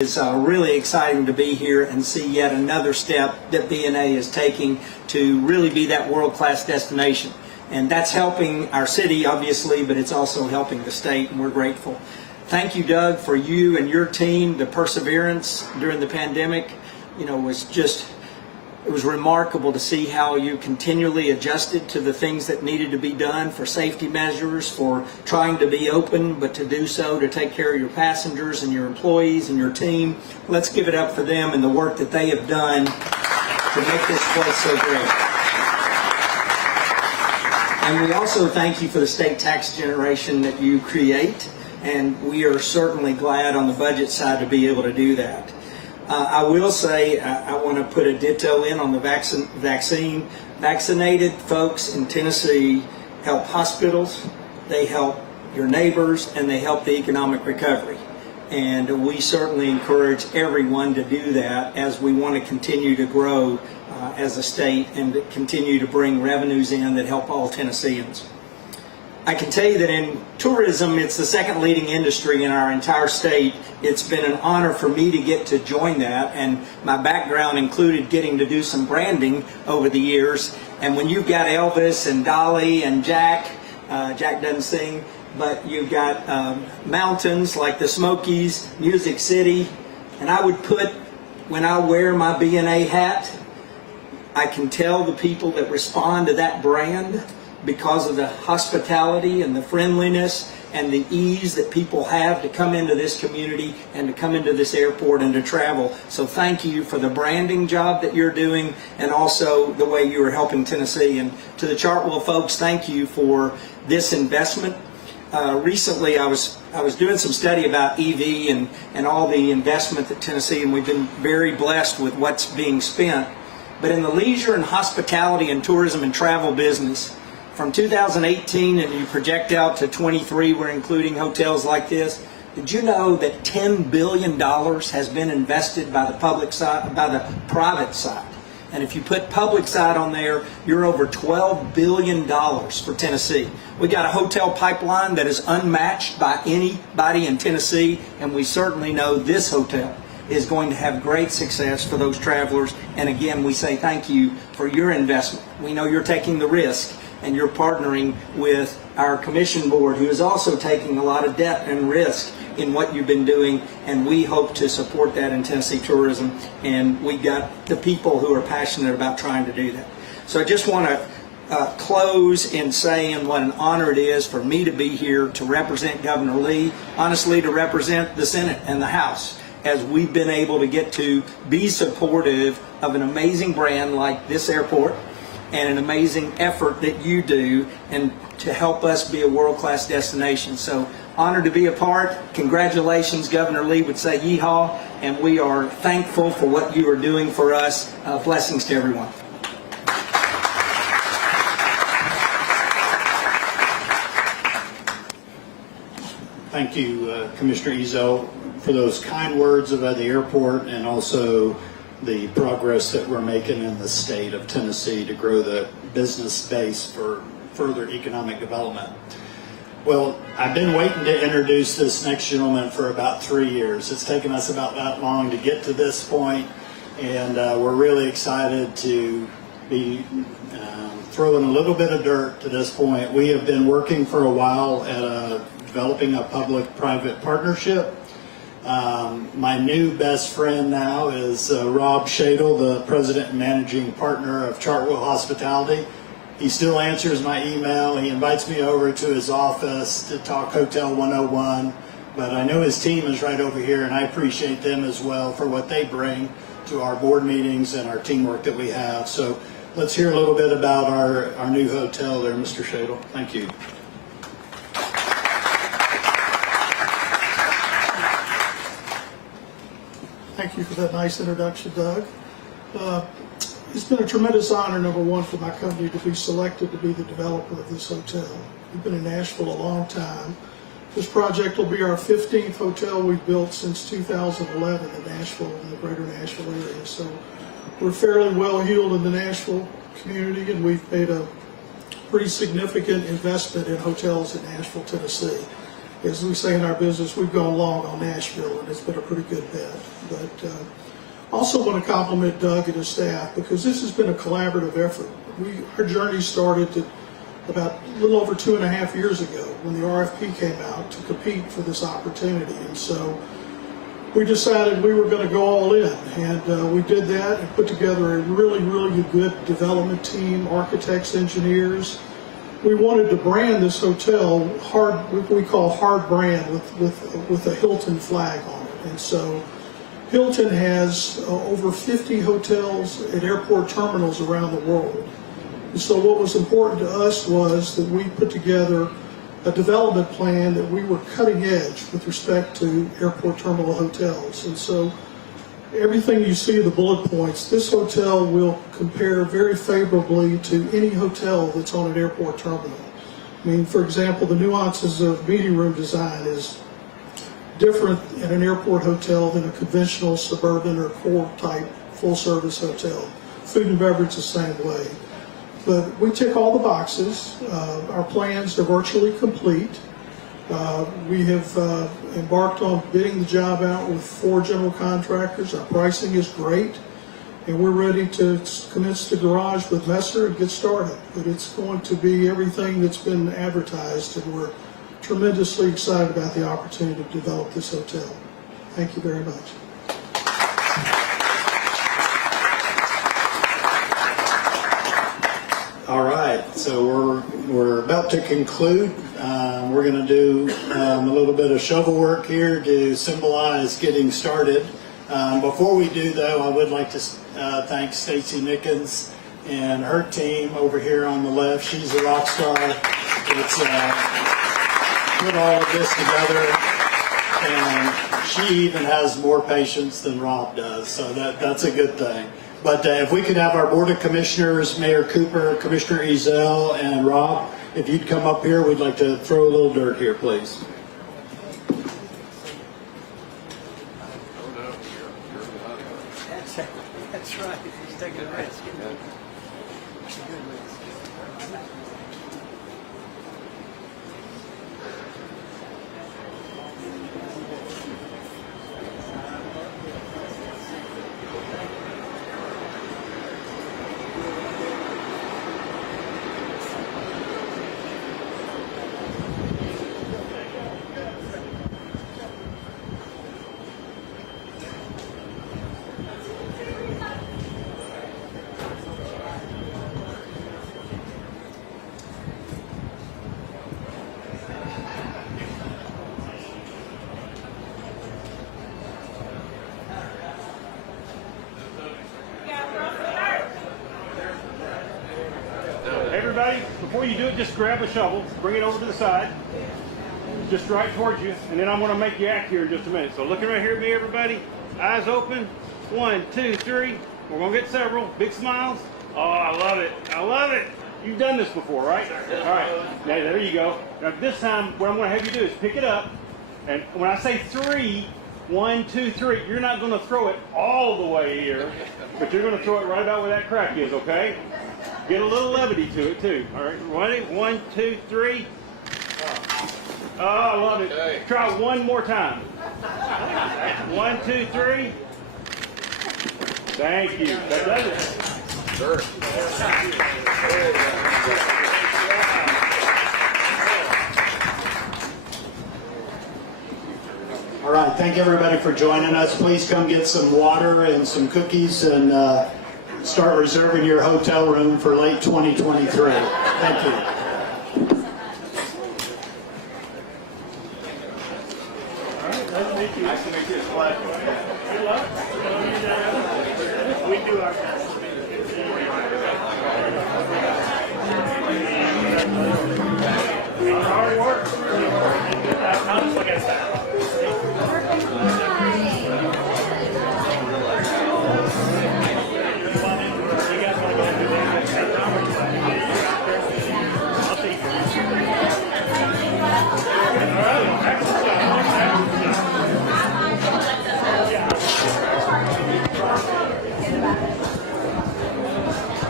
It's really exciting to be here and see yet another step that BNA is taking to really be that world-class destination. And that's helping our city, obviously, but it's also helping the state, and we're grateful. Thank you, Doug, for you and your team. The perseverance during the pandemic, it was remarkable to see how you continually adjusted to the things that needed to be done for safety measures, for trying to be open, but to do so to take care of your passengers and your employees and your team. Let's give it up for them and the work that they have done to make this place so great. And we also thank you for the state tax generation that you create, and we are certainly glad on the budget side to be able to do that. I will say I want to put a ditto in on the vaccine. Vaccinated folks in Tennessee help hospitals, they help your neighbors, and they help the economic recovery. And we certainly encourage everyone to do that as we want to continue to grow as a state and to continue to bring revenues in that help all Tennesseans. I can tell you that in tourism, it's the second leading industry in our entire state. It's been an honor for me to get to join that, and my background included getting to do some branding over the years. And when you've got Elvis and Dolly and Jack doesn't sing, but you've got mountains like the Smokies, Music City, and I would put, when I wear my BNA hat, I can tell the people that respond to that brand because of the hospitality and the friendliness and the ease that people have to come into this community and to come into this airport and to travel. So thank you for the branding job that you're doing and also the way you are helping Tennessee. And to the Chartwell folks, thank you for this investment. Recently I was doing some study about EV and all the investment that Tennessee, and we've been very blessed with what's being spent. But in the leisure and hospitality and tourism and travel business, from 2018 and you project out to 23, we're including hotels like this. Did you know that $10 billion has been invested by the public side, by the private side? And if you put public side on there, you're over $12 billion for Tennessee. We got a hotel pipeline that is unmatched by anybody in Tennessee, and we certainly know this hotel is going to have great success for those travelers. And again, we say thank you for your investment. We know you're taking the risk, and you're partnering with our commission board, who is also taking a lot of debt and risk in what you've been doing, and we hope to support that in Tennessee tourism, and we got the people who are passionate about trying to do that. So I just want to close in saying what an honor it is for me to be here to represent Governor Lee, honestly to represent the Senate and the House, as we've been able to get to be supportive of an amazing brand like this airport and an amazing effort that you do and to help us be a world-class destination. So honored to be a part. Congratulations, Governor Lee would say yeehaw, and we are thankful for what you are doing for us. Blessings to everyone. Thank you, Commissioner Ezo, for those kind words about the airport and also the progress that we're making in the state of Tennessee to grow the business base for further economic development. Well, I've been waiting to introduce this next gentleman for about 3 years. It's taken us about that long to get to this point, and we're really excited to be throwing a little bit of dirt to this point. We have been working for a while at developing a public-private partnership. My new best friend now is Rob Shadle, the president and managing partner of Chartwell Hospitality. He still answers my email. He invites me over to his office to talk Hotel 101, but I know his team is right over here, and I appreciate them as well for what they bring to our board meetings and our teamwork that we have. So let's hear a little bit about our new hotel there, Mr. Shadle. Thank you. Thank you for that nice introduction, Doug. It's been a tremendous honor, number one, for my company to be selected to be the developer of this hotel. We've been in Nashville a long time. This project will be our 15th hotel we've built since 2011 in Nashville, in the greater Nashville area. So we're fairly well heeled in the Nashville community, and we've made a pretty significant investment in hotels in Nashville, Tennessee. as we say in our business, we've gone long on Nashville, and it's been a pretty good bet. But also want to compliment Doug and his staff, because this has been a collaborative effort. Our journey started about a little over 2.5 years ago when the RFP came out to compete for this opportunity. And so we decided we were going to go all in, and we did that and put together a really, really good development team, architects, engineers. We wanted to brand this hotel hard, what we call hard brand, with a Hilton flag on it. And so Hilton has over 50 hotels at airport terminals around the world. And so what was important to us was that we put together a development plan that we were cutting edge with respect to airport terminal hotels. And so everything you see, the bullet points, this hotel will compare very favorably to any hotel that's on an airport terminal. I mean, for example, the nuances of meeting room design is different in an airport hotel than a conventional suburban or core type full service hotel. Food and beverage the same way. But we tick all the boxes. Our plans are virtually complete. We have embarked on bidding the job out with 4 general contractors. Our pricing is great, and we're ready to commence the garage with Messer and get started. But it's going to be everything that's been advertised, and we're tremendously excited about the opportunity to develop this hotel. Thank you very much. All right, so we're about to conclude. We're going to do a little bit of shovel work here to symbolize getting started. Before we do, though, I would like to thank Stacy Nickens and her team over here on the left. She's a rock star. It's put all of this together, and she even has more patience than Rob does, so that's a good thing. But if we could have our Board of Commissioners, Mayor Cooper, Commissioner Ezell, and Rob, if you'd come up here, we'd like to throw a little dirt here, please. That's right. He's taking a risk. Everybody, before you do it, just grab a shovel, bring it over to the side, just right towards you, and then I'm going to make you act here in just a minute. So looking right here at me, everybody, eyes open, 1, 2, 3. We're going to get several. Big smiles. Oh, I love it. I love it. You've done this before, right? All right. Now, there you go. Now, this time, what I'm going to have you do is pick it up, and when I say 3, 1, 2, 3, you're not going to throw it all the way here, but you're going to throw it right about where that crack is, okay? Get a little levity to it, too. All right, ready? 1, 2, 3. Oh, I love it. Okay. Try one more time. 1, 2, 3. Thank you. That does it. Sure. All right, thank everybody for joining us. Please come get some water and some cookies and start reserving your hotel room for late 2023. Thank you. Nice to meet you. It's a pleasure. Good luck. We do our best.